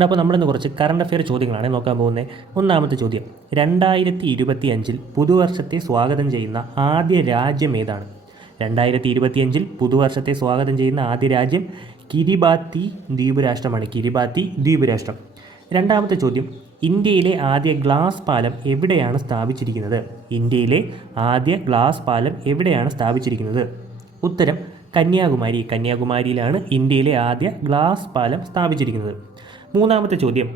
അപ്പോൾ നമ്മളിന്ന് കുറച്ച് കറണ്ട് അഫെയർ ചോദ്യങ്ങളാണ് നോക്കാൻ പോകുന്നത്. ഒന്നാമത്തെ ചോദ്യം, 2025 പുതുവർഷത്തെ സ്വാഗതം ചെയ്യുന്ന ആദ്യ രാജ്യം ഏതാണ്? 2025 പുതുവർഷത്തെ സ്വാഗതം ചെയ്യുന്ന ആദ്യ രാജ്യം കിരിബാത്തി ദ്വീപ് രാഷ്ട്രമാണ്. കിരിബാത്തി ദ്വീപ് രാഷ്ട്രം. രണ്ടാമത്തെ ചോദ്യം, ഇന്ത്യയിലെ ആദ്യ ഗ്ലാസ് പാലം എവിടെയാണ് സ്ഥാപിച്ചിരിക്കുന്നത്? ഇന്ത്യയിലെ ആദ്യ ഗ്ലാസ് പാലം എവിടെയാണ് സ്ഥാപിച്ചിരിക്കുന്നത്? ഉത്തരം കന്യാകുമാരി. കന്യാകുമാരിയിലാണ് ഇന്ത്യയിലെ ആദ്യ ഗ്ലാസ് പാലം സ്ഥാപിച്ചിരിക്കുന്നത്. മൂന്നാമത്തെ ചോദ്യം,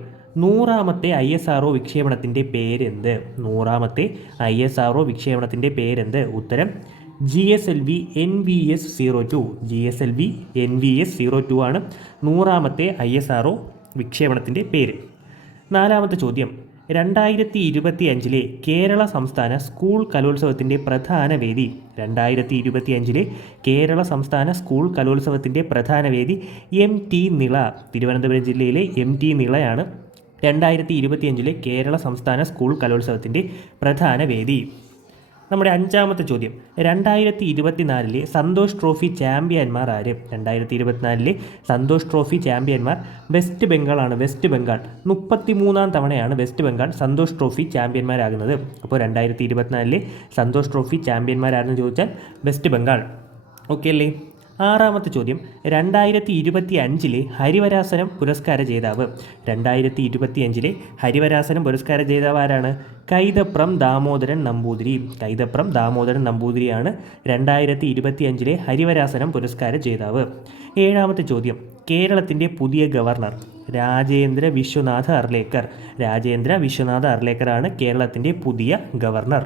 100ാമത്തെ ISRO വിക്ഷേപണത്തിൻ്റെ പേരെന്ത്? 100ാമത്തെ ISRO വിക്ഷേപണത്തിൻ്റെ പേരെന്ത്? ഉത്തരം GSLV NVS-02. GSLV NVS-02 ആണ് 100ാമത്തെ ISRO വിക്ഷേപണത്തിൻ്റെ പേര്. നാലാമത്തെ ചോദ്യം, 2025 കേരള സംസ്ഥാന സ്കൂൾ കലോത്സവത്തിൻ്റെ പ്രധാന വേദി? 2025 കേരള സംസ്ഥാന സ്കൂൾ കലോത്സവത്തിൻ്റെ പ്രധാന വേദി MT നിള. തിരുവനന്തപുരം ജില്ലയിലെ MT നിളയാണ് 2025 കേരള സംസ്ഥാന സ്കൂൾ കലോത്സവത്തിൻ്റെ പ്രധാന വേദി. നമ്മുടെ അഞ്ചാമത്തെ ചോദ്യം, 2024 സന്തോഷ് ട്രോഫി ചാമ്പ്യന്മാർ ആര്? 2024 സന്തോഷ് ട്രോഫി ചാമ്പ്യന്മാർ വെസ്റ്റ് ബംഗാളാണ്. വെസ്റ്റ് ബംഗാൾ 33ാം തവണയാണ് വെസ്റ്റ് ബംഗാൾ സന്തോഷ് ട്രോഫി ചാമ്പ്യന്മാരാകുന്നത്. അപ്പോൾ 2024 സന്തോഷ് ട്രോഫി ചാമ്പ്യന്മാരാരെന്ന് ചോദിച്ചാൽ വെസ്റ്റ് ബംഗാൾ. ഓക്കെ അല്ലേ? ആറാമത്തെ ചോദ്യം, 2025 ഹരിവരാസനം പുരസ്കാര ജേതാവ്? 2025 ഹരിവരാസനം പുരസ്കാര ജേതാവ് ആരാണ്? കൈതപ്രം ദാമോദരൻ നമ്പൂതിരി. കൈതപ്രം ദാമോദരൻ നമ്പൂതിരിയാണ് 2025 ഹരിവരാസനം പുരസ്കാര ജേതാവ്. ഏഴാമത്തെ ചോദ്യം, കേരളത്തിൻ്റെ പുതിയ ഗവർണർ? രാജേന്ദ്ര വിശ്വനാഥ് അർലേക്കർ. രാജേന്ദ്ര വിശ്വനാഥ് അർലേക്കറാണ് കേരളത്തിൻ്റെ പുതിയ ഗവർണർ.